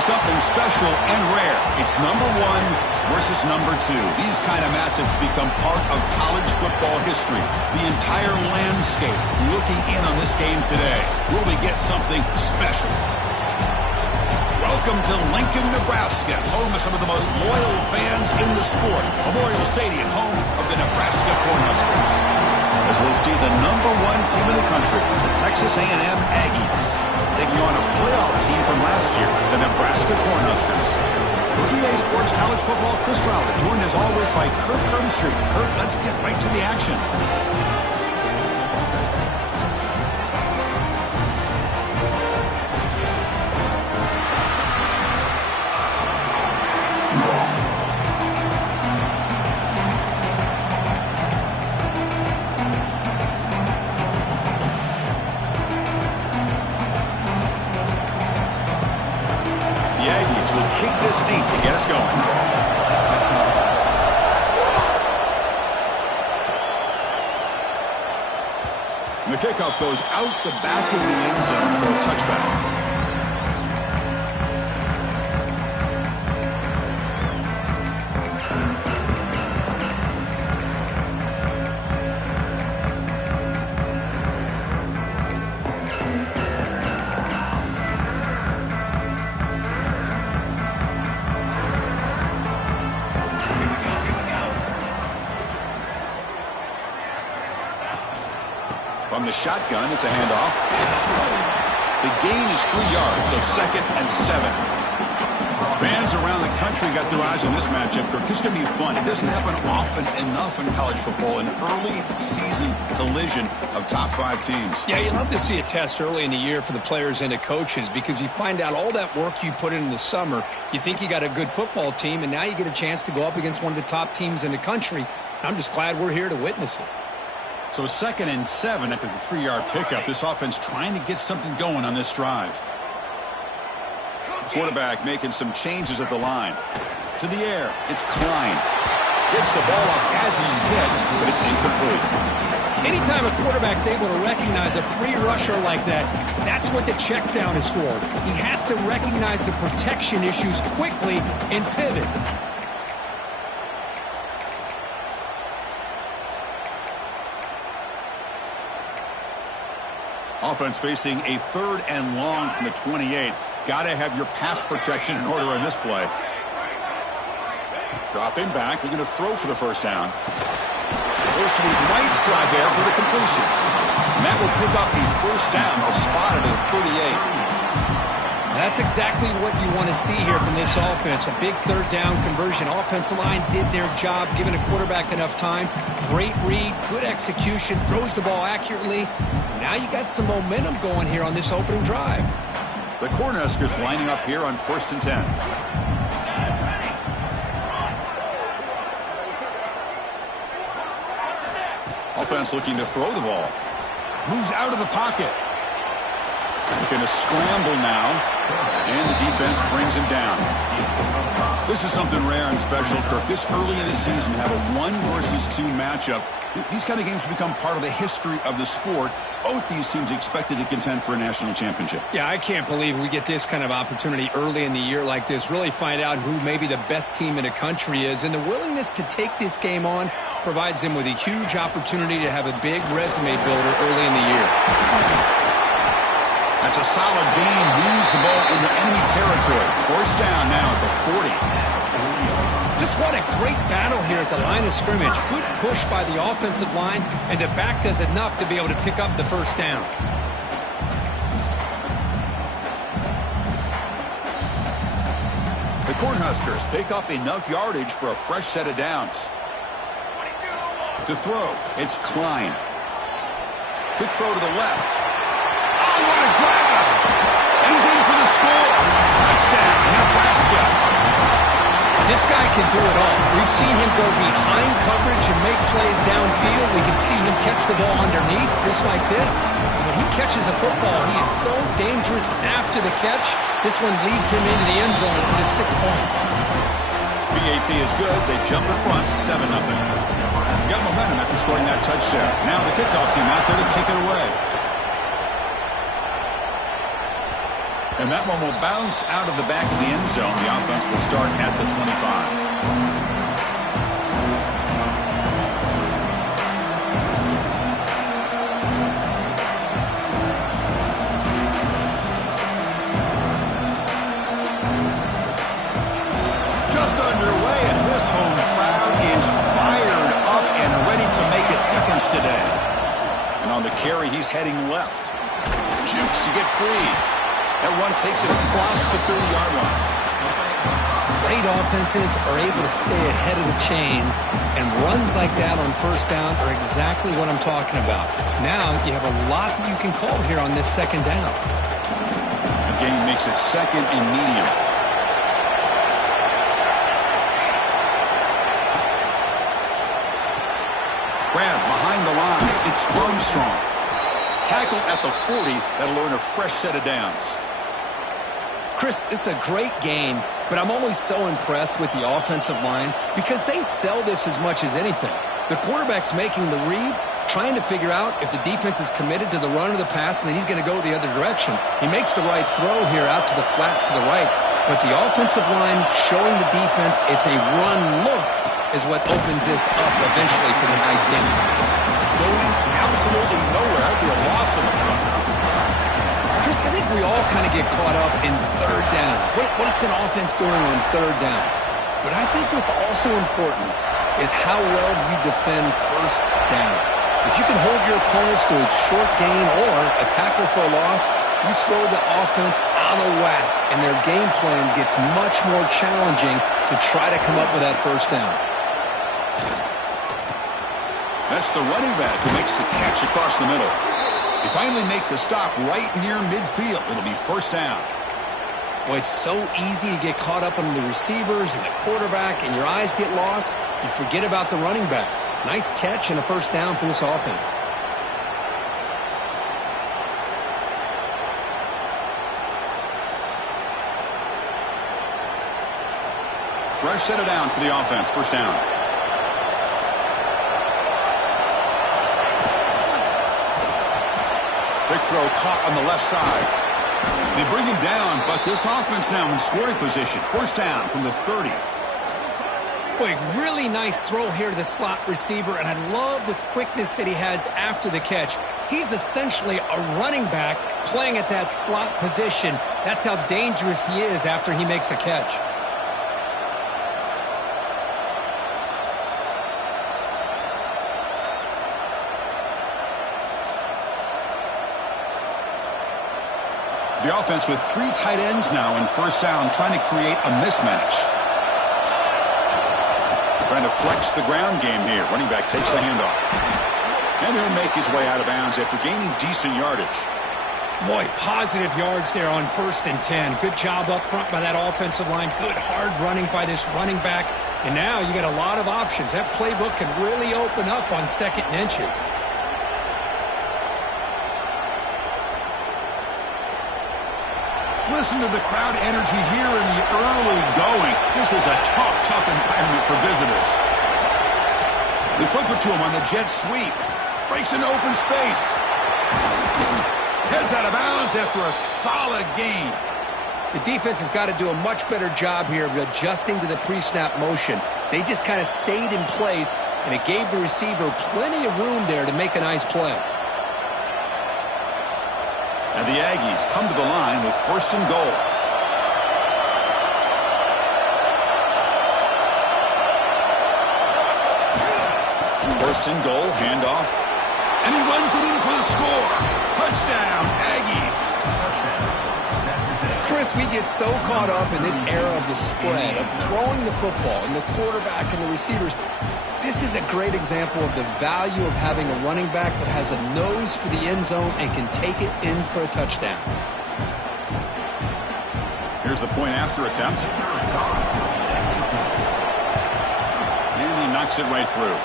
to something special and rare. It's number 1 versus number 2. These kind of matchups become part of college football history. The entire landscape looking in on this game today. Will we get something special? Welcome to Lincoln, Nebraska, home of some of the most loyal fans in the sport. Memorial Stadium, home of the Nebraska Cornhuskers. As we'll see the number 1 team in the country, the Texas A&M Aggies, taking on a playoff team from last year, the Nebraska Cornhuskers. For EA Sports College Football, Chris Rowley, joined as always by Kurt Hermstreet. Kurt, let's get right to the action. Kick this deep to get us going. And the kickoff goes out the back of the end zone for a touchback. From the shotgun, it's a handoff. The gain is 3 yards, so 2nd and 7. Fans around the country got their eyes on this matchup. This is going to be fun. It doesn't happen often enough in college football, an early season collision of top 5 teams. Yeah, you love to see a test early in the year for the players and the coaches because you find out all that work you put in the summer. You think you got a good football team, and now you get a chance to go up against one of the top teams in the country. I'm just glad we're here to witness it. So 2nd and 7 after the 3-yard pickup. This offense trying to get something going on this drive. Quarterback making some changes at the line. To the air, it's Klein. Gets the ball off as he's hit, but it's incomplete. Anytime a quarterback's able to recognize a free rusher like that, that's what the check down is for. He has to recognize the protection issues quickly and pivot. Offense facing a 3rd and long from the 28. Got to have your pass protection in order in this play. Dropping back. They're going to throw for the first down. Goes to his right side there for the completion. And that will pick up the first down. Spotted at 38. That's exactly what you want to see here from this offense. A big 3rd down conversion. Offensive line did their job, giving a quarterback enough time. Great read, good execution, throws the ball accurately. Now you got some momentum going here on this opening drive. The Cornhuskers lining up here on 1st and 10. Offense looking to throw the ball. Moves out of the pocket. Going to scramble now, and the defense brings him down. This is something rare and special, Kirk. This early in the season, have a 1 versus 2 matchup. These kind of games become part of the history of the sport. Both these teams expected to contend for a national championship. Yeah, I can't believe we get this kind of opportunity early in the year like this. Really find out who maybe the best team in the country is. And the willingness to take this game on provides them with a huge opportunity to have a big resume builder early in the year. That's a solid gain. Moves the ball into enemy territory. 1st down now at the 40. Just what a great battle here at the line of scrimmage. Good push by the offensive line, and the back does enough to be able to pick up the 1st down. The Cornhuskers pick up enough yardage for a fresh set of downs. To throw, it's Klein. Quick throw to the left. Oh, what a grab! And he's in for the score. Touchdown, Nebraska. This guy can do it all. We've seen him go behind coverage and make plays downfield. We can see him catch the ball underneath, just like this. And when he catches a football, he is so dangerous after the catch. This one leads him into the end zone for the 6 points. PAT is good. They jump in front, 7-0. Got momentum after scoring that touchdown. Now the kickoff team out there to kick it away. And that one will bounce out of the back of the end zone. The offense will start at the 25. Underway, and this home crowd is fired up and ready to make a difference today. And on the carry, he's heading left. Jukes to get free. That run takes it across the 30-yard line. Great offenses are able to stay ahead of the chains, and runs like that on first down are exactly what I'm talking about. Now you have a lot that you can call here on this second down. The game makes it second and medium. Grab behind the line. It's Armstrong. Tackle at the 40. That'll earn a fresh set of downs. Chris, this is a great game, but I'm always so impressed with the offensive line because they sell this as much as anything. The quarterback's making the read, trying to figure out if the defense is committed to the run or the pass, and then he's going to go the other direction. He makes the right throw here out to the flat to the right, but the offensive line showing the defense it's a run look is what opens this up eventually for the nice game. Going absolutely nowhere. That'd be a loss of the run. Chris, I think we all kind of get caught up in third down. What's an offense doing on third down? But I think what's also important is how well you defend first down. If you can hold your opponents to a short gain or a tackle for a loss, you throw the offense out of whack, and their game plan gets much more challenging to try to come up with that first down. That's the running back who makes the catch across the middle. They finally make the stop right near midfield. It'll be first down. Boy, it's so easy to get caught up on the receivers and the quarterback, and your eyes get lost. You forget about the running back. Nice catch and a first down for this offense. Fresh set of downs for the offense. First down. Big throw caught on the left side. They bring him down, but this offense now in scoring position. First down from the 30. Boy, really nice throw here to the slot receiver, and I love the quickness that he has after the catch. He's essentially a running back playing at that slot position. That's how dangerous he is after he makes a catch. The offense with three tight ends now in first down, trying to create a mismatch. Trying to flex the ground game here. Running back takes the handoff. And he'll make his way out of bounds after gaining decent yardage. Boy, positive yards there on 1st and 10. Good job up front by that offensive line. Good hard running by this running back. And now you got a lot of options. That playbook can really open up on 2nd and inches. Listen to the crowd energy here in the early going. This is a tough environment for visitors. They flip it to him on the jet sweep. Breaks into open space. Heads out of bounds after a solid gain. The defense has got to do a much better job here of adjusting to the pre-snap motion. They just kind of stayed in place, and it gave the receiver plenty of room there to make a nice play. And the Aggies come to the line with 1st and goal. First and goal, handoff. And he runs it in for the score. Touchdown, Aggies. Chris, we get so caught up in this era of the spread, of throwing the football, and the quarterback and the receivers. This is a great example of the value of having a running back that has a nose for the end zone and can take it in for a touchdown. Here's the point after attempt. And he knocks it right through.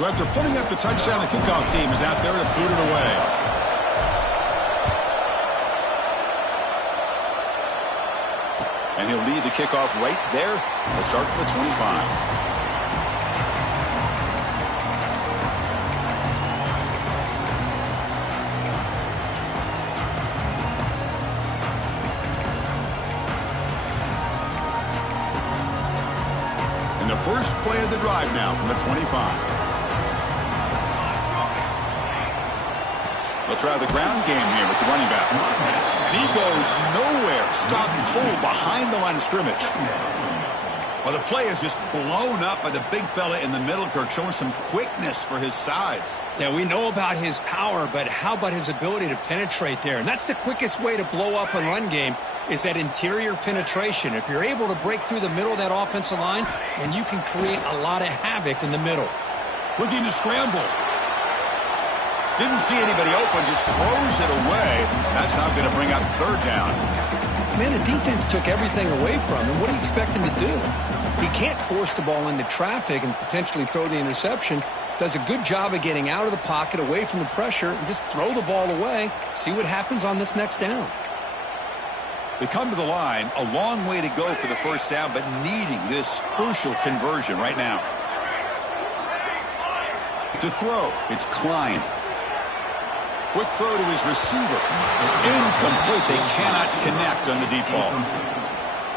So after putting up the touchdown, the kickoff team is out there to boot it away. And he'll lead the kickoff right there. He'll start from the 25. The first play of the drive now from the 25. They'll try the ground game here with the running back. And he goes nowhere. Stopped cold behind the line of scrimmage. Well, the play is just blown up by the big fella in the middle, Kirk, showing some quickness for his size. Yeah, we know about his power, but how about his ability to penetrate there? And that's the quickest way to blow up a run game, is that interior penetration. If you're able to break through the middle of that offensive line, then you can create a lot of havoc in the middle. Looking to scramble. Didn't see anybody open, just throws it away. That's not going to bring up third down. Man, the defense took everything away from him. What do you expect him to do? He can't force the ball into traffic and potentially throw the interception. Does a good job of getting out of the pocket, away from the pressure, and just throw the ball away. See what happens on this next down. They come to the line, a long way to go for the first down, but needing this crucial conversion right now. To throw, it's Klein. Quick throw to his receiver. Incomplete. They cannot connect on the deep ball.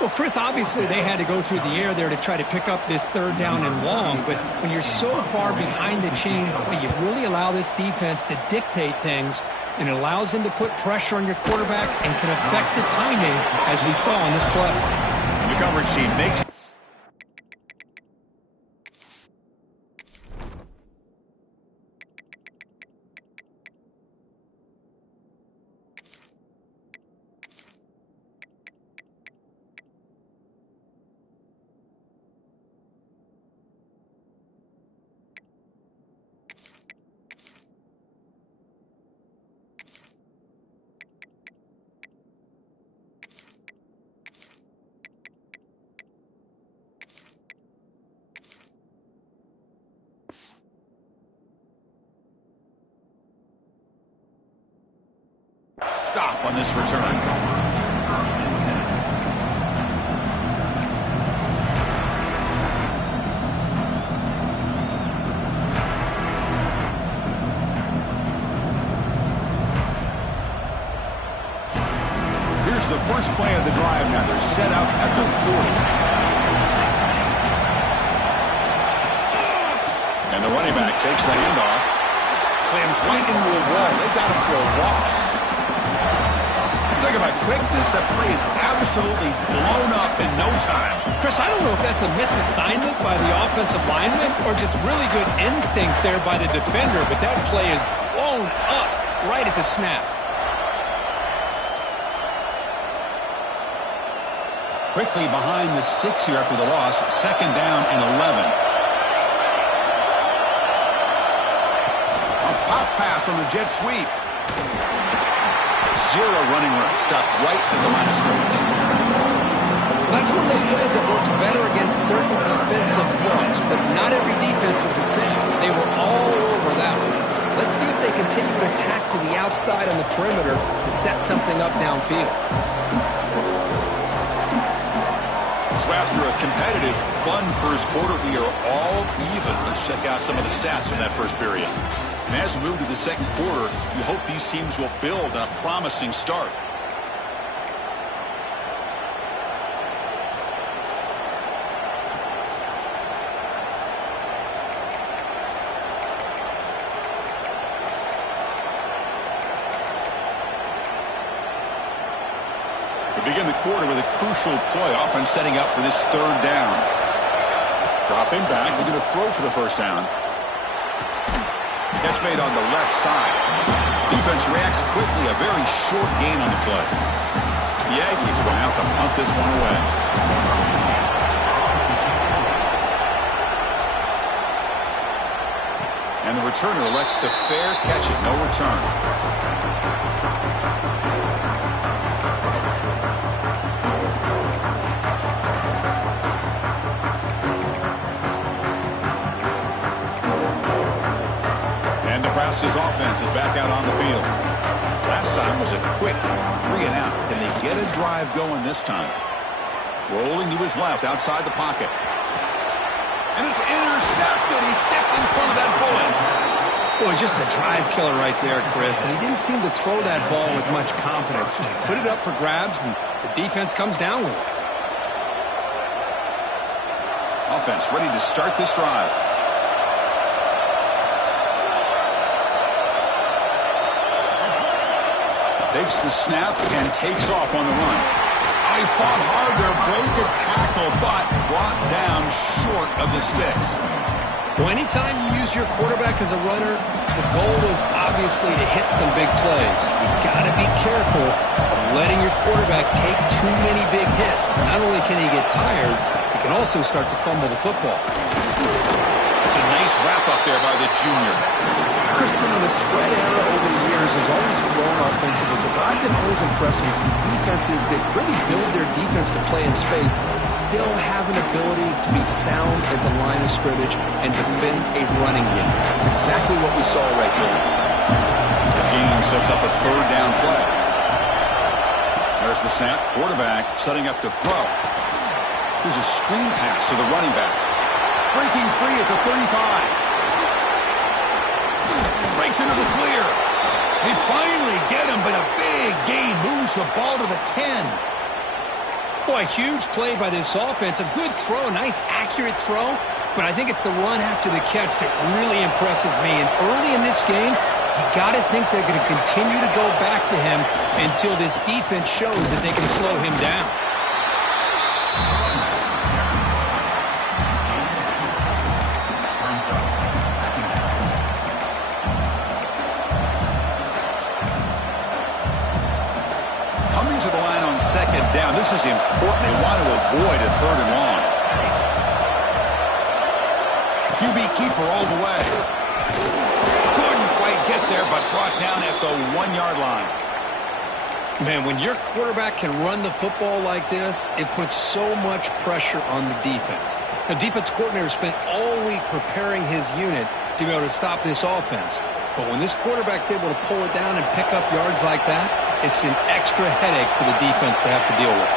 Well, Chris, obviously they had to go through the air there to try to pick up this third down and long, but when you're so far behind the chains, boy, you really allow this defense to dictate things, and it allows them to put pressure on your quarterback and can affect the timing, as we saw on this play. The coverage team makes... Stop on this return. Here's the first play of the drive now. They're set up at the 40. And the running back takes the handoff. Slams right into a wall. They got him for a loss. Talk about quickness. That play is absolutely blown up in no time. Chris, I don't know if that's a misassignment by the offensive lineman or just really good instincts there by the defender, but that play is blown up right at the snap. Quickly behind the sticks here after the loss. Second down and 11. A pop pass on the jet sweep. Zero running room. Stopped right at the line of scrimmage. That's one of those plays that works better against certain defensive looks, but not every defense is the same. They were all over that one. Let's see if they continue to attack to the outside on the perimeter to set something up downfield. So after a competitive, fun first quarter, we are all even. Let's check out some of the stats from that first period. And as we move to the second quarter, we hope these teams will build on a promising start. We begin the quarter with a crucial play, offense setting up for this third down. Dropping back, we're going to throw for the first down. Catch made on the left side. Defense reacts quickly. A very short gain on the play. The Aggies will have to punt this one away. And the returner elects to fair catch it. No return. Nebraska's offense is back out on the field. Last time was a quick 3-and-out. Can they get a drive going this time? Rolling to his left outside the pocket. And it's intercepted. He stepped in front of that bullet. Boy, just a drive killer right there, Chris. And he didn't seem to throw that ball with much confidence. Just put it up for grabs, and the defense comes down with it. Offense ready to start this drive. Takes the snap and takes off on the run. Oh, he fought hard there, broke a tackle, but brought down short of the sticks. Well, anytime you use your quarterback as a runner, the goal is obviously to hit some big plays. You got to be careful of letting your quarterback take too many big hits. Not only can he get tired, he can also start to fumble the football. It's a nice wrap-up there by the junior. Christian, the spread era over the years has always grown offensively, but I've been always impressed with defenses that really build their defense to play in space, still have an ability to be sound at the line of scrimmage and defend a running game. It's exactly what we saw right here. The game sets up a third down play. There's the snap. Quarterback setting up to throw. Here's a screen pass to the running back. Breaking free at the 35. Breaks into the clear. They finally get him, but a big gain moves the ball to the 10. Boy, huge play by this offense. A good throw, a nice accurate throw, but I think it's the run after the catch that really impresses me. And early in this game, you got to think they're going to continue to go back to him until this defense shows that they can slow him down. To the line on second down. This is important. They want to avoid a third and long. QB keeper all the way. Couldn't quite get there, but brought down at the 1-yard line. Man, when your quarterback can run the football like this, it puts so much pressure on the defense. The defense coordinator spent all week preparing his unit to be able to stop this offense. But when this quarterback's able to pull it down and pick up yards like that, it's an extra headache for the defense to have to deal with.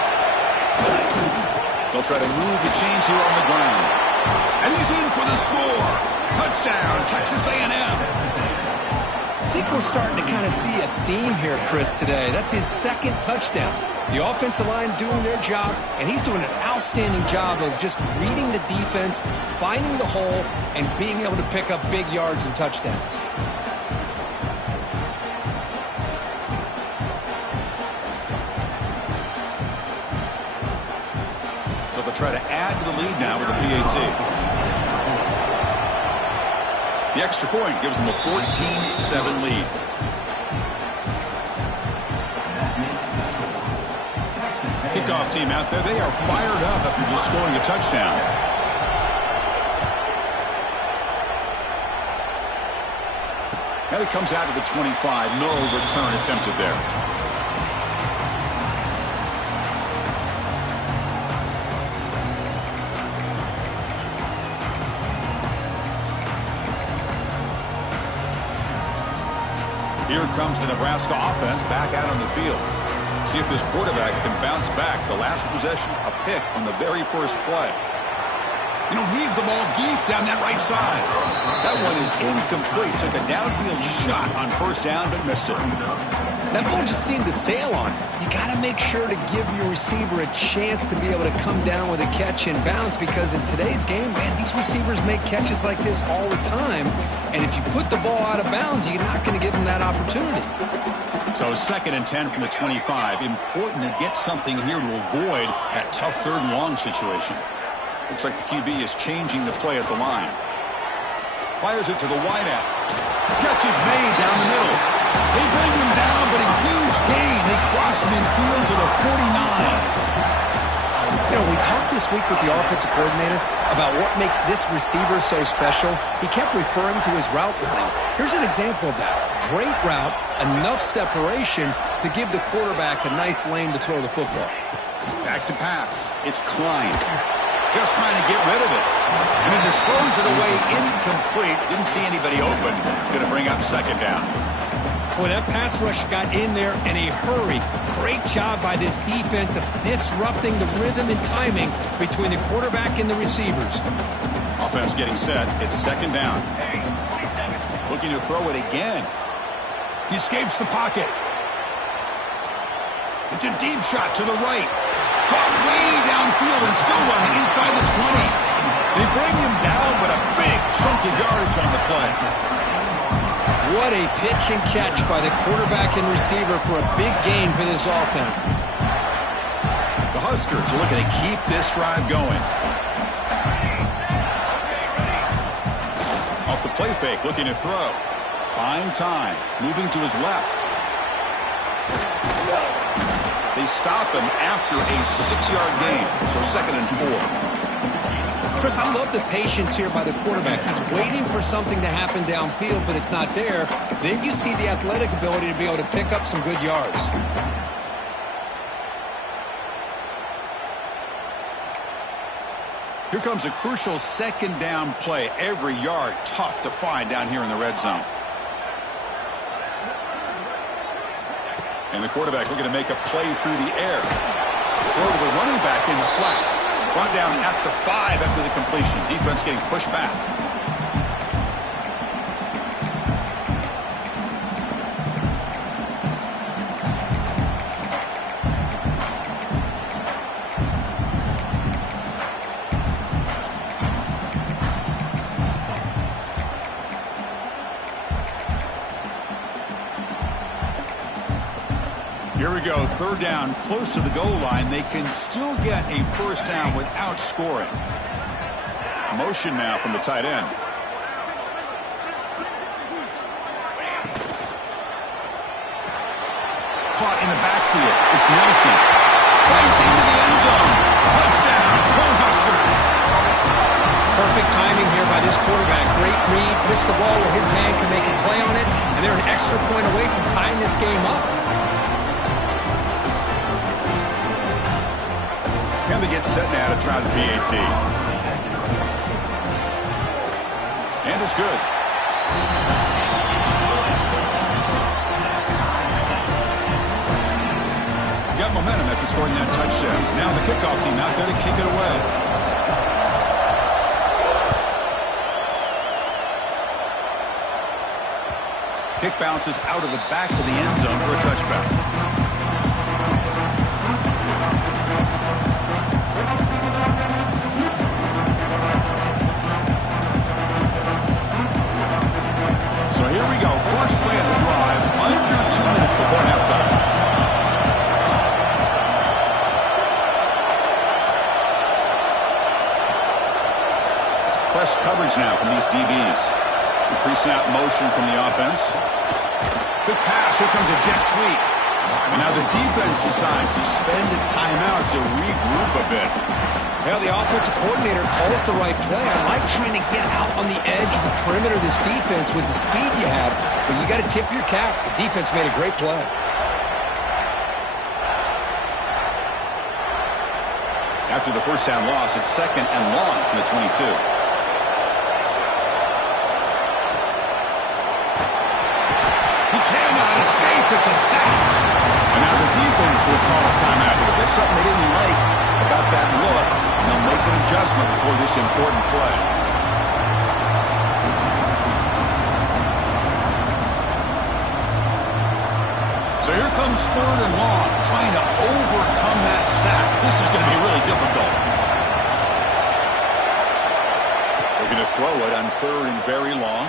They'll try to move the chains here on the ground. And he's in for the score. Touchdown, Texas A&M. I think we're starting to kind of see a theme here, Chris, today. That's his second touchdown. The offensive line doing their job, and he's doing an outstanding job of just reading the defense, finding the hole, and being able to pick up big yards and touchdowns. Try to add to the lead now with a PAT. The extra point gives them a 14-7 lead. Kickoff team out there. They are fired up after just scoring a touchdown. And it comes out to the 25. No return attempted there. Here comes the Nebraska offense back out on the field. See if this quarterback can bounce back. The last possession, a pick on the very first play. And he'll heave the ball deep down that right side. That one is incomplete. Took a downfield shot on first down, but missed it. That ball just seemed to sail on. You got to make sure to give your receiver a chance to be able to come down with a catch and bounce, because in today's game, man, these receivers make catches like this all the time. And if you put the ball out of bounds, you're not going to give them that opportunity. So 2nd and 10 from the 25. Important to get something here to avoid that tough third and long situation. Looks like the QB is changing the play at the line. Fires it to the wideout. Catch is made down the middle. They bring him down, but a huge gain. They cross midfield to the 49. You know, we talked this week with the offensive coordinator about what makes this receiver so special. He kept referring to his route running. Here's an example of that. Great route, enough separation to give the quarterback a nice lane to throw the football. Back to pass. It's Klein. Just trying to get rid of it. And he disposed it away incomplete. Didn't see anybody open. Going to bring up second down. Boy, that pass rush got in there in a hurry. Great job by this defense of disrupting the rhythm and timing between the quarterback and the receivers. Offense getting set. It's second down. Looking to throw it again. He escapes the pocket. It's a deep shot to the right. Caught way downfield and still running inside the 20. They bring him down, but a big chunk of yardage on the play. What a pitch and catch by the quarterback and receiver for a big gain for this offense. The Huskers are looking to keep this drive going. Off the play fake, looking to throw. Buying time, moving to his left. They stop him after a 6-yard gain, so 2nd and 4. Chris, I love the patience here by the quarterback. He's waiting for something to happen downfield, but it's not there. Then you see the athletic ability to be able to pick up some good yards. Here comes a crucial second down play. Every yard tough to find down here in the red zone. And the quarterback looking to make a play through the air. Throw to the running back in the flat. Brought down at the 5 after the completion. Defense getting pushed back. Here we go, third down, close to the goal line. They can still get a first down without scoring. Motion now from the tight end. Caught in the backfield. It's Nelson. Fights into the end zone. Touchdown, Huskers. Perfect timing here by this quarterback. Great read, pitch the ball where his man can make a play on it, and they're an extra point away from tying this game up. And they get set now to try the PAT. And it's good. Got momentum after scoring that touchdown. Now the kickoff team out there to kick it away. Kick bounces out of the back of the end zone for a touchback. Here we go, first play of the drive, under 2 minutes before halftime. It's press coverage now from these DBs. The pre-snap motion from the offense. Good pass, here comes a jet sweep. And now the defense decides to spend a timeout to regroup a bit. Well, the offensive coordinator calls the right play. I like trying to get out on the edge of the perimeter of this defense with the speed you have, but you got to tip your cap. The defense made a great play. After the first down loss, it's 2nd and long from the 22. He cannot escape. It's a sack. And now the defense will call a timeout here. There's something they didn't like about that look, and they'll make an adjustment before this important play. So here comes 3rd and long, trying to overcome that sack. This is going to be really difficult. They're going to throw it on 3rd and very long.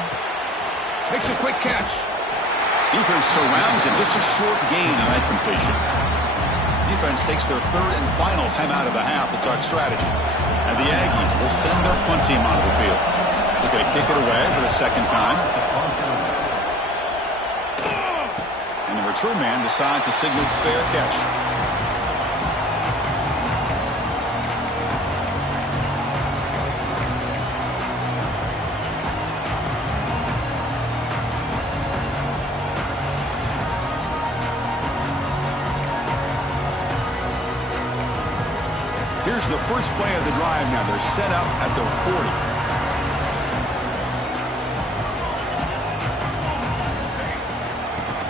Makes a quick catch. Defense surrounds him. Just a short gain on that completion. Defense takes their 3rd and final timeout of the half to talk strategy. And the Aggies will send their punt team onto the field. Looking to kick it away for the 2nd time. And the return man decides to signal fair catch. Here's the first play of the drive now. They're set up at the 40.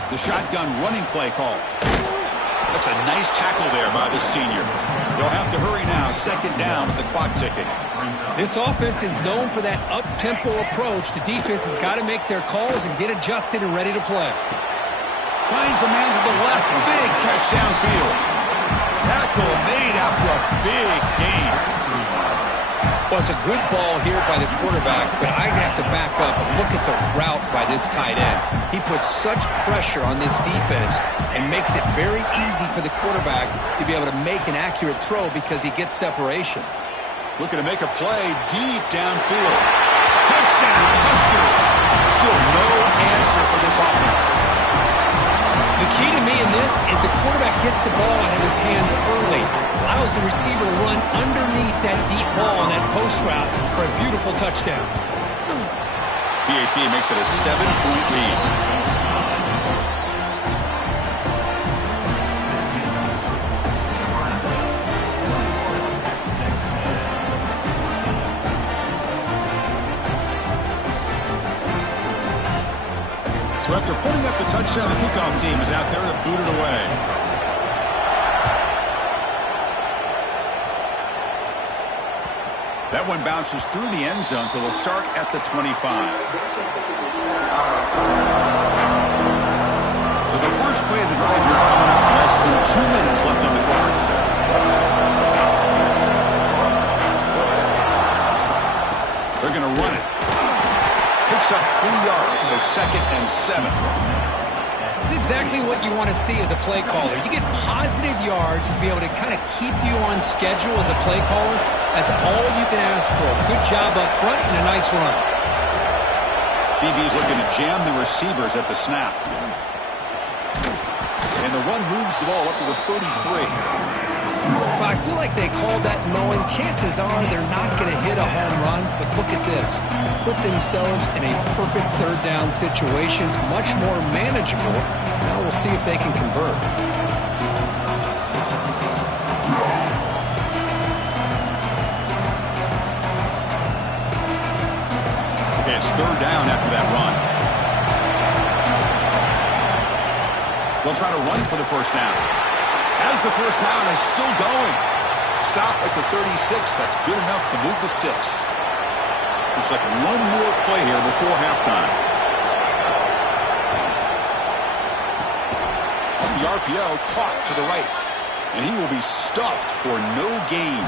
The shotgun running play call. That's a nice tackle there by the senior. They'll have to hurry now. Second down with the clock ticking. This offense is known for that up-tempo approach. The defense has got to make their calls and get adjusted and ready to play. Finds a man to the left. Big catch downfield. Tackle made after a big gain. Well, it's a good ball here by the quarterback, but I have to back up and look at the route by this tight end. He puts such pressure on this defense and makes it very easy for the quarterback to be able to make an accurate throw because he gets separation. Looking to make a play deep downfield. Touchdown, Huskers. Still no answer for this offense. The key to me in this is the quarterback gets the ball out of his hands early, allows the receiver to run underneath that deep ball on that post route for a beautiful touchdown. PAT makes it a 7-point lead. So after putting up the touchdown, the kickoff team is out there to boot it away. That one bounces through the end zone, so they'll start at the 25. So the first play of the drive here coming up, less than 2 minutes left on the clock. They're going to run it. Picks up 3 yards, so 2nd and 7. This is exactly what you want to see as a play caller. You get positive yards to be able to kind of keep you on schedule as a play caller. That's all you can ask for. Good job up front and a nice run. DB is looking to jam the receivers at the snap. And the run moves the ball up to the 33. Well, I feel like they called that knowing chances are they're not going to hit a home run, but look at this. Put themselves in a perfect third down situation. It's much more manageable. Now we'll see if they can convert. Okay, it's third down after that run. They'll try to run for the first down. As the first down is still going. Stop at the 36. That's good enough to move the sticks. Looks like one more play here before halftime. Off the RPO, caught to the right. And he will be stuffed for no gain.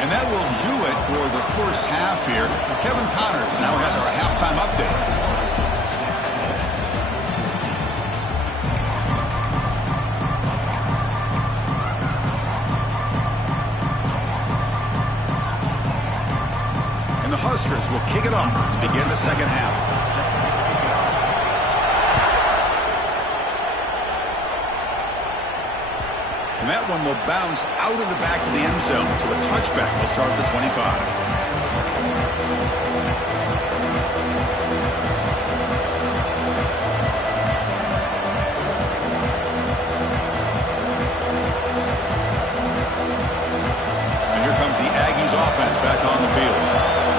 And that will do it for the first half here. Kevin Connors now has our halftime update. And the Huskers will kick it off to begin the second half. And that one will bounce out of the back of the end zone. So a touchback will start at the 25. And here comes the Aggies offense back on the field.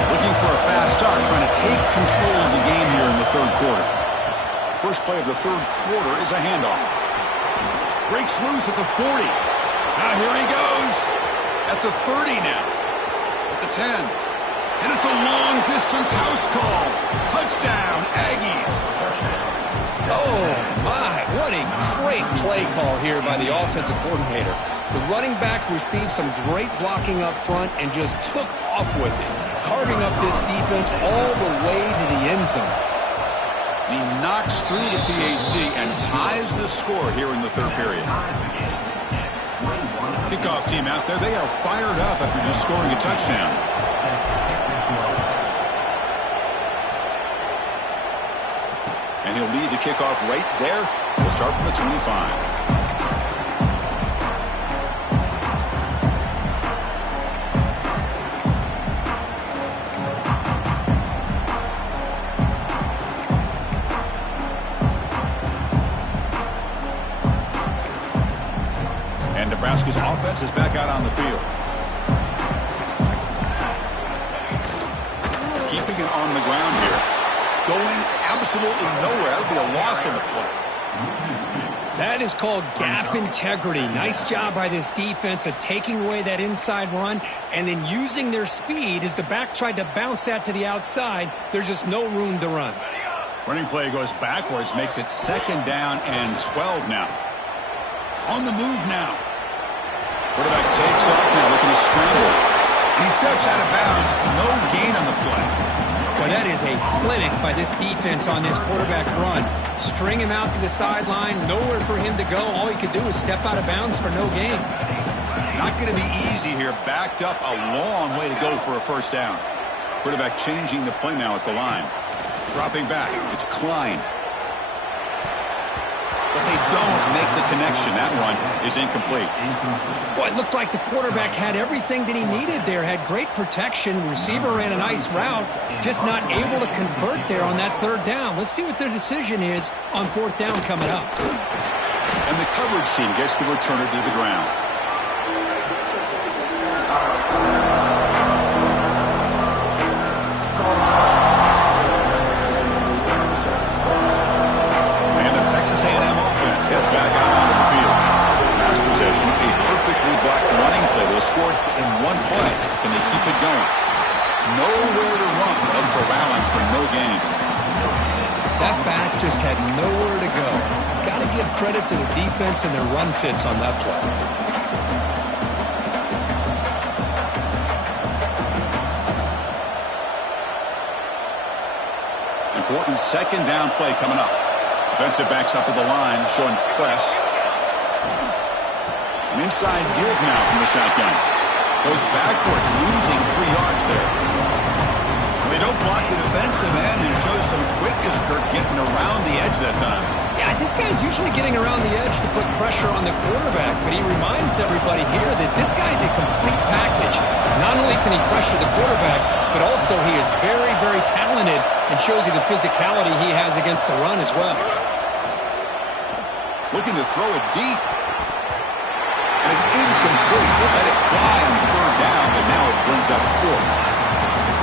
Looking for a fast start, trying to take control of the game here in the third quarter. First play of the third quarter is a handoff. Breaks loose at the 40. Now here he goes. At the 30 now. At the 10. And it's a long-distance house call. Touchdown, Aggies. Oh, my. What a great play call here by the offensive coordinator. The running back received some great blocking up front and just took off with it, carving up this defense all the way to the end zone. He knocks through the PAT and ties the score here in the third period. Kickoff team out there, they are fired up after just scoring a touchdown. And he'll lead the kickoff right there. We'll start from the 25. Nebraska's offense is back out on the field. Keeping it on the ground here. Going absolutely nowhere. That would be a loss on the play. That is called gap integrity. Nice job by this defense of taking away that inside run and then using their speed as the back tried to bounce that to the outside. There's just no room to run. Running play goes backwards, makes it 2nd down and 12 now. On the move now. Quarterback takes off now, looking to scramble. He steps out of bounds. No gain on the play. Well, that is a clinic by this defense on this quarterback run. String him out to the sideline, nowhere for him to go. All he could do is step out of bounds for no gain. Not going to be easy here. Backed up a long way to go for a 1st down. Quarterback changing the play now at the line. Dropping back. It's Klein. But they don't make the connection. That one is incomplete. Well, it looked like the quarterback had everything that he needed there. Had great protection. Receiver ran a nice route. Just not able to convert there on that 3rd down. Let's see what their decision is on 4th down coming up. And the coverage team gets the returner to the ground. Heads back out onto the field. Last possession, a perfectly blocked running play was scored in 1 play. Can they keep it going? Nowhere to run. They'll corralling for no gain. That back just had nowhere to go. Got to give credit to the defense and their run fits on that play. Important 2nd down play coming up. Defensive backs up at the line, showing press. An inside give now from the shotgun. Goes backwards, losing 3 yards there. They don't block the defensive end and shows some quickness, Kirk, getting around the edge that time. Yeah, this guy's usually getting around the edge to put pressure on the quarterback, but he reminds everybody here that this guy's a complete package. Not only can he pressure the quarterback, but also he is very, very talented and shows you the physicality he has against the run as well. Looking to throw it deep. And it's incomplete. They let it fly on 3rd down, but now it brings up 4th.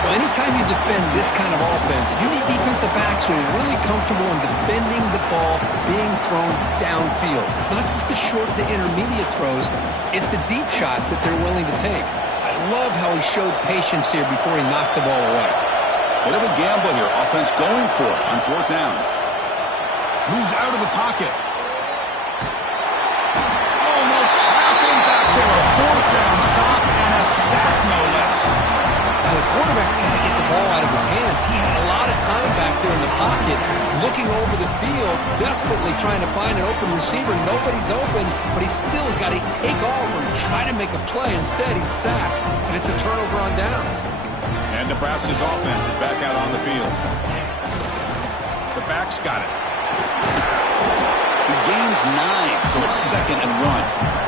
Well, anytime you defend this kind of offense, you need defensive backs who are really comfortable in defending the ball being thrown downfield. It's not just the short to intermediate throws. It's the deep shots that they're willing to take. I love how he showed patience here before he knocked the ball away. Bit of a gamble here. Offense going for it on 4th down. Moves out of the pocket. A 4th down stop and a sack, no less. Now the quarterback's got to get the ball out of his hands. He had a lot of time back there in the pocket, looking over the field, desperately trying to find an open receiver. Nobody's open, but he still has got to take off and try to make a play. Instead, he's sacked, and it's a turnover on downs. And Nebraska's offense is back out on the field. The back's got it. He gains 9, so it's 2nd and 1.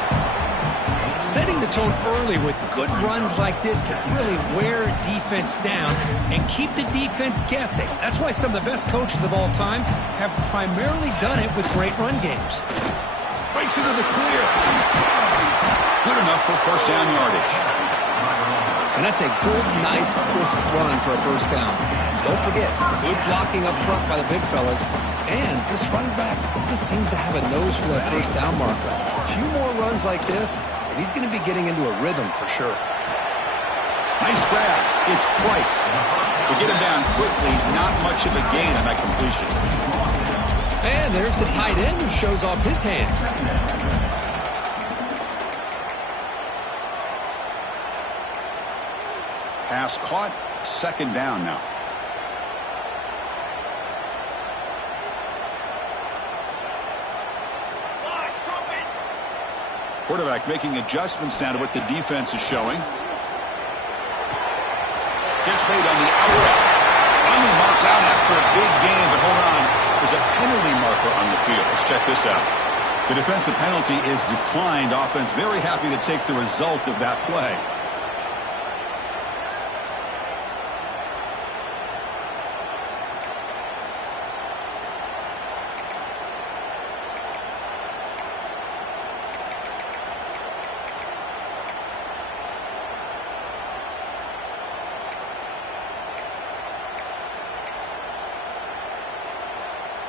Setting the tone early with good runs like this can really wear a defense down and keep the defense guessing. That's why some of the best coaches of all time have primarily done it with great run games. Breaks into the clear. Good enough for 1st down yardage. And that's a good, nice, crisp run for a 1st down. Don't forget, good blocking up front by the big fellas. And this running back just seems to have a nose for that 1st down marker. A few more runs like this, and he's going to be getting into a rhythm for sure. Nice grab. It's Price. They get him down quickly. Not much of a gain on that completion. And there's the tight end who shows off his hands. Pass caught. 2nd down now. Quarterback making adjustments now to what the defense is showing. Gets made on the outlet. Finally marked out after a big gain, but hold on. There's a penalty marker on the field. Let's check this out. The defensive penalty is declined. Offense very happy to take the result of that play.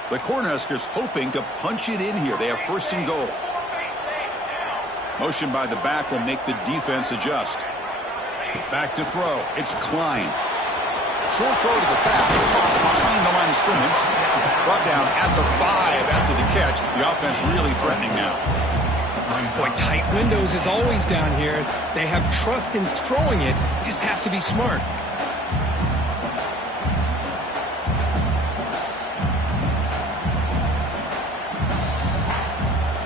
The Cornhuskers hoping to punch it in here. They have first and goal. Motion by the back will make the defense adjust. Back to throw. It's Klein. Short throw to the back. Caught behind the line of scrimmage. Brought down at the 5 after the catch. The offense really threatening now. Boy, tight windows is always down here. They have trust in throwing it. You just have to be smart.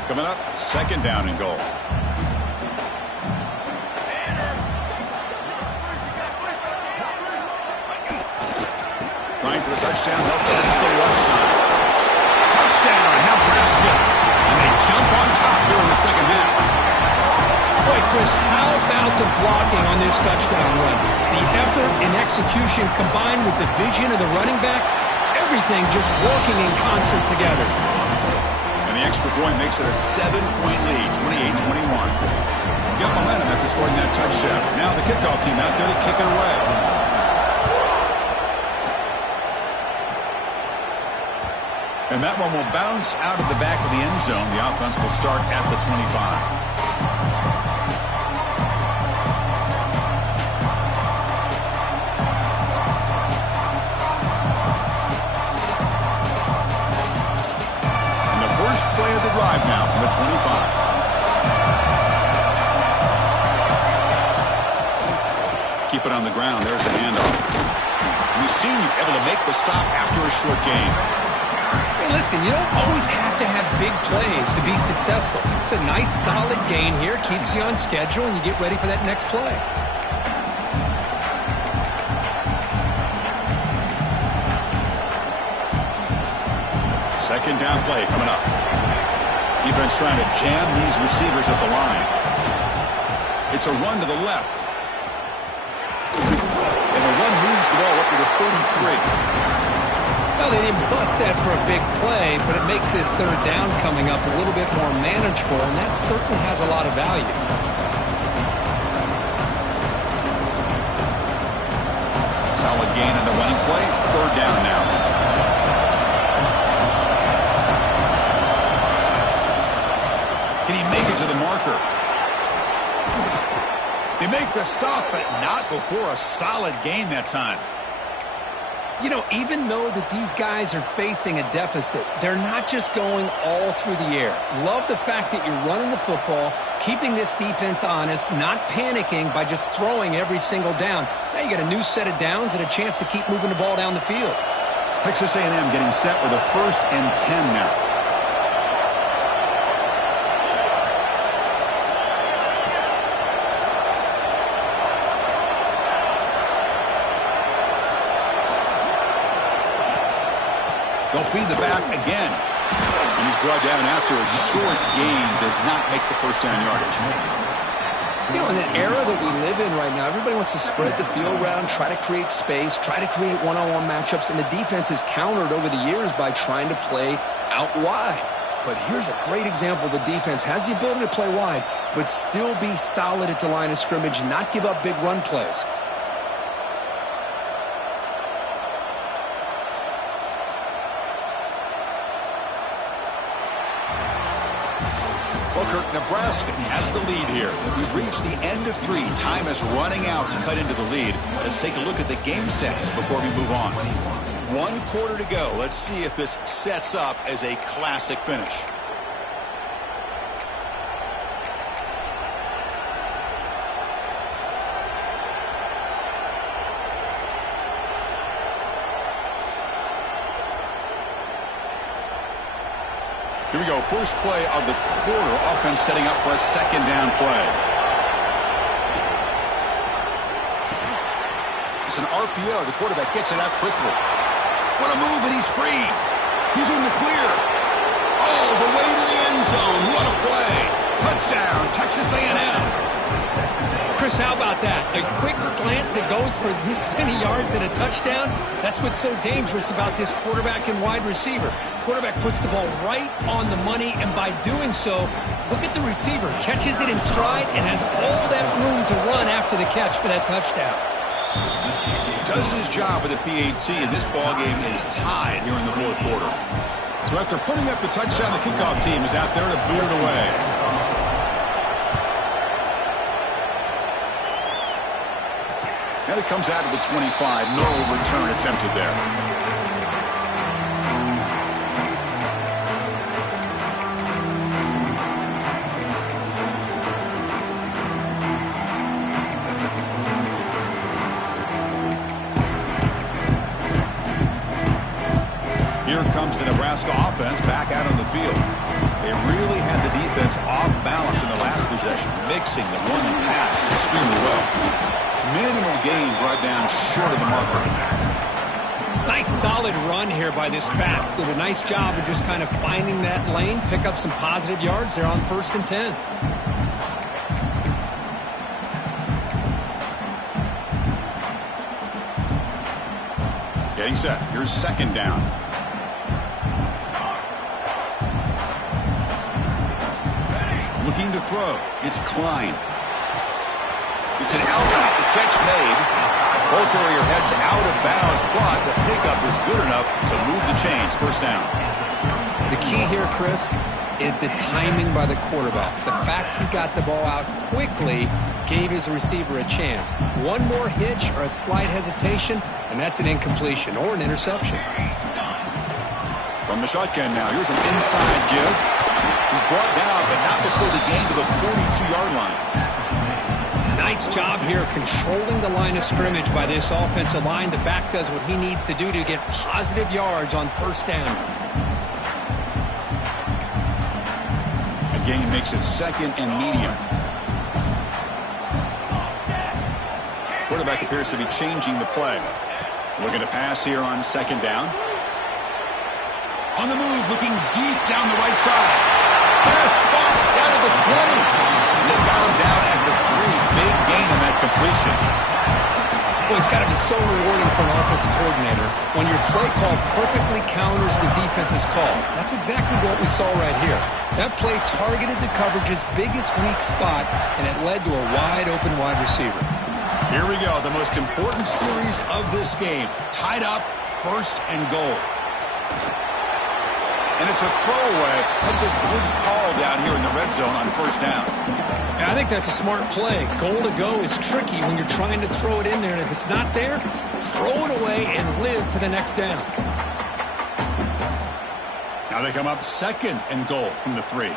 Coming up, second down and goal. Trying for the touchdown. They'll test the left side. Touchdown, Nebraska. And they jump on top here in the second half. Boy, Chris, how about the blocking on this touchdown run? The effort and execution combined with the vision of the running back, everything just working in concert together. And the extra point makes it a 7-point lead, 28-21. Got momentum after scoring that touchdown. Now the kickoff team out there to kick it away. And that one will bounce out of the back of the end zone. The offense will start at the 25. First play of the drive now from the 25. Keep it on the ground. There's the handoff. We've seen you able to make the stop after a short game. Hey, listen, you don't always have to have big plays to be successful. It's a nice, solid gain here. Keeps you on schedule, and you get ready for that next play. Second down play coming up. Defense trying to jam these receivers at the line. It's a run to the left. And the run moves the ball up to the 33. Well, they didn't bust that for a big play, but it makes this third down coming up a little bit more manageable, and that certainly has a lot of value. Solid gain on the running play. Third down now. Can he make it to the marker? They make the stop, but not before a solid gain that time. You know, even though that these guys are facing a deficit, they're not just going all through the air. Love the fact that you're running the football, keeping this defense honest, not panicking by just throwing every single down. Now you got a new set of downs and a chance to keep moving the ball down the field. Texas A&M getting set with a 1st and 10 now. They'll feed the back again. And he's brought down after a short gain. Does not make the first down yardage. You know, in the era that we live in right now, everybody wants to spread the field around, try to create space, try to create one-on-one matchups, and the defense has countered over the years by trying to play out wide. But here's a great example. The defense has the ability to play wide, but still be solid at the line of scrimmage, not give up big run plays. Nebraska has the lead here. We've reached the end of 3. Time is running out to cut into the lead. Let's take a look at the game settings before we move on. 1 quarter to go. Let's see if this sets up as a classic finish. Here we go. First play of the quarter. Offense setting up for a second down play. It's an RPO. The quarterback gets it out quickly. What a move, and he's free. He's in the clear. All the way to the end zone. What a play. Touchdown, Texas A&M. Chris, how about that? A quick slant that goes for this many yards and a touchdown? That's what's so dangerous about this quarterback and wide receiver. Quarterback puts the ball right on the money, and by doing so, look at the receiver. Catches it in stride and has all that room to run after the catch for that touchdown. He does his job with a PAT, and this ball game is tied here in the 4th quarter. So after putting up the touchdown, the kickoff team is out there to boot it away. And it comes out of the 25. No return attempted there. Here comes the Nebraska offense back out on the field. They really had the defense off balance in the last possession, mixing the run and pass extremely well. Minimal gain brought down short of the marker. Nice solid run here by this back. Did a nice job of just kind of finding that lane, pick up some positive yards there on 1st and 10. Getting set. Here's 2nd down. Looking to throw. It's Klein. It's an out route. The catch made. Both area heads out of bounds, but the pickup is good enough to move the chains. 1st down. The key here, Chris, is the timing by the quarterback. The fact he got the ball out quickly gave his receiver a chance. One more hitch or a slight hesitation, and that's an incompletion or an interception. From the shotgun now, here's an inside give. He's brought down, but not before the gain to the 42-yard line. Nice job here of controlling the line of scrimmage by this offensive line. The back does what he needs to do to get positive yards on 1st down. A gain makes it 2nd and medium. Quarterback appears to be changing the play. Looking to pass here on 2nd down. On the move, looking deep down the right side. Pass caught down to the 20. They got him down at the 3. Big gain on that completion. Well, it's got to be so rewarding for an offensive coordinator when your play call perfectly counters the defense's call. That's exactly what we saw right here. That play targeted the coverage's biggest weak spot, and it led to a wide-open wide receiver. Here we go, the most important series of this game. Tied up, 1st and goal. And it's a throwaway. That's a good call down here in the red zone on 1st down. Yeah, I think that's a smart play. Goal to go is tricky when you're trying to throw it in there, and if it's not there, throw it away and live for the next down. Now they come up 2nd and goal from the 3.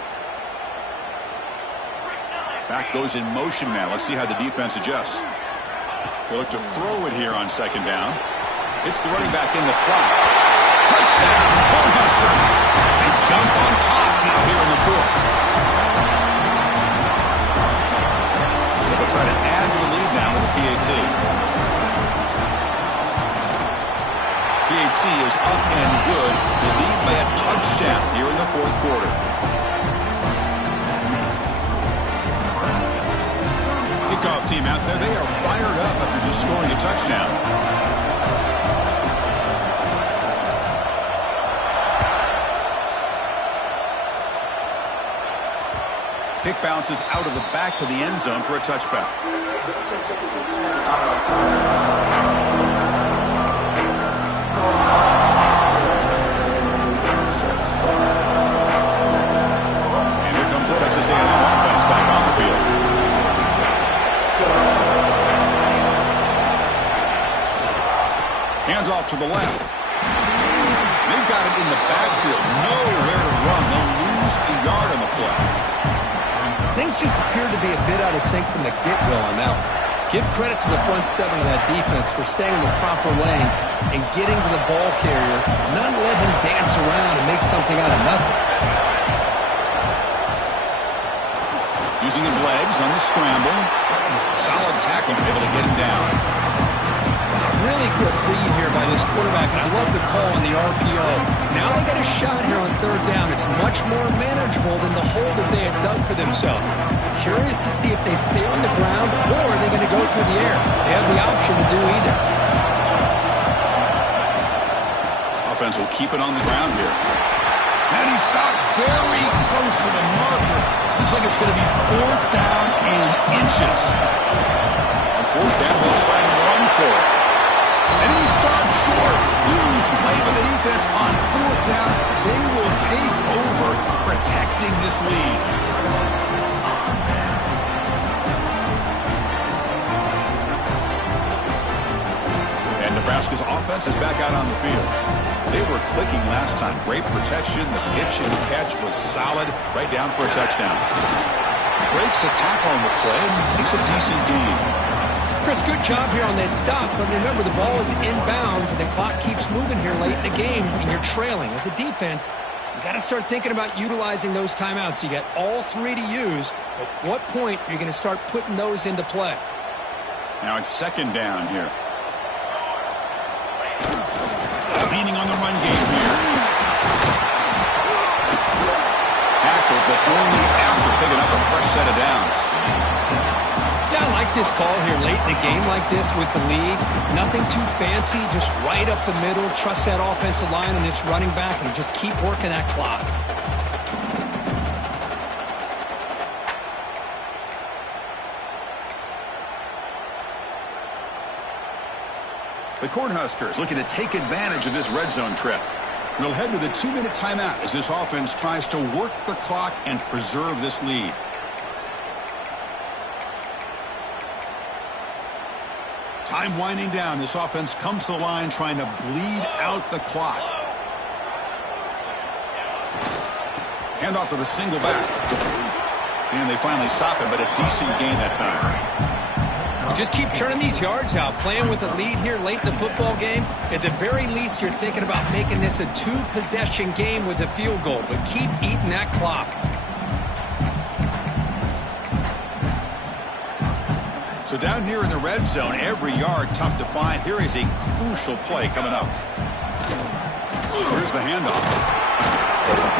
Back goes in motion now. Let's see how the defense adjusts. They look to throw it here on 2nd down. It's the running back in the flat. Touchdown, Cornhuskers. They jump on top now here in the 4th. They'll try to add to the lead now with the PAT. PAT is up and good. They lead by a touchdown here in the 4th quarter. Kickoff team out there, they are fired up after just scoring a touchdown. Kick bounces out of the back of the end zone for a touchback. And here comes the Texas A&M offense back on the field. Hands off to the left. They've got it in the backfield. Nowhere to run. They'll lose a yard on the play. Things just appeared to be a bit out of sync from the get-go on that one. Give credit to the front 7 of that defense for staying in the proper lanes and getting to the ball carrier, not let him dance around and make something out of nothing. Using his legs on the scramble. Solid tackle, able to get him down. Really good read here by this quarterback, and I love the call on the RPO. Now they got a shot here on 3rd down. It's much more manageable than the hole that they have dug for themselves. Curious to see if they stay on the ground or are they going to go through the air. They have the option to do either. Offense will keep it on the ground here. And he stopped very close to the marker. Looks like it's going to be 4th down and inches. On 4th down, they'll try and run for it. And he stops short. Huge play by the defense on 4th down. They will take over, protecting this lead. And Nebraska's offense is back out on the field. They were clicking last time. Great protection. The pitch and catch was solid. Right down for a touchdown. Breaks a tackle on the play and makes a decent gain. Chris, good job here on that stop, but remember the ball is inbounds and the clock keeps moving here late in the game and you're trailing. As a defense, you got to start thinking about utilizing those timeouts. You got all three to use. At what point are you going to start putting those into play? Now it's second down here. Leaning on the run game here. Tackle, but only after picking up a fresh set of downs. Yeah, I like this call here late in the game like this with the lead. Nothing too fancy, just right up the middle. Trust that offensive line and this running back and just keep working that clock. The Cornhuskers looking to take advantage of this red zone trip. We'll head to the 2-minute timeout as this offense tries to work the clock and preserve this lead. Time winding down. This offense comes to the line trying to bleed out the clock. Handoff to the single back. And they finally stop it, but a decent gain that time. Just keep churning these yards out. Playing with a lead here late in the football game. At the very least, you're thinking about making this a 2-possession game with a field goal. But keep eating that clock. So down here in the red zone, every yard tough to find. Here is a crucial play coming up. Here's the handoff.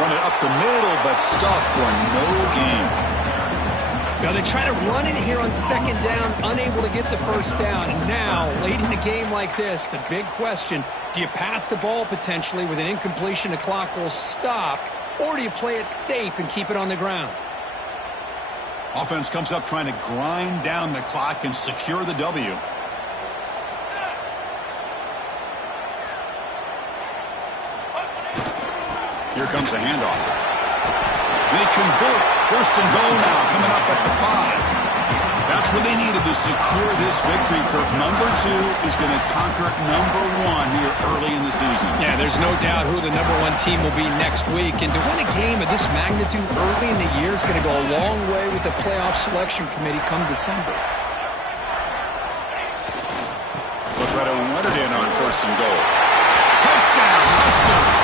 Run it up the middle, but stuffed for no gain. Now they try to run it here on second down, unable to get the first down. And now, late in a game like this, the big question, do you pass the ball potentially with an incompletion, the clock will stop, or do you play it safe and keep it on the ground? Offense comes up trying to grind down the clock and secure the W. Here comes the handoff. They convert. First and goal now, coming up at the 5. That's what they needed to secure this victory. Kirk, number 2 is going to conquer number 1 here early in the season. Yeah, there's no doubt who the number 1 team will be next week. And to win a game of this magnitude early in the year is going to go a long way with the playoff selection committee come December. They'll try to run it in on first and goal. Touchdown, Huskers.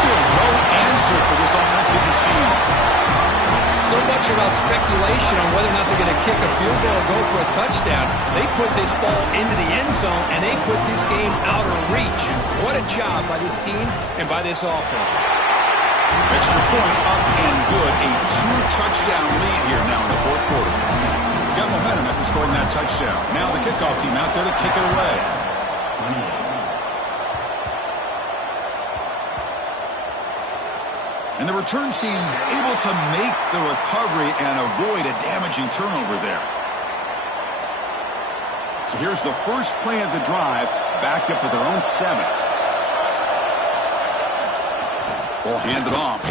Still no answer for this offensive machine. So much about speculation on whether or not they're going to kick a field goal or go for a touchdown. They put this ball into the end zone, and they put this game out of reach. What a job by this team and by this offense. Extra point up and good. A 2-touchdown lead here now in the fourth quarter. Got momentum after scoring that touchdown. Now the kickoff team out there to kick it away. And the return team able to make the recovery and avoid a damaging turnover there. So here's the first play of the drive, backed up with their own 7. Ball handed off.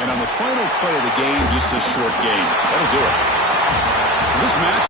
And on the final play of the game, just a short gain. That'll do it. This match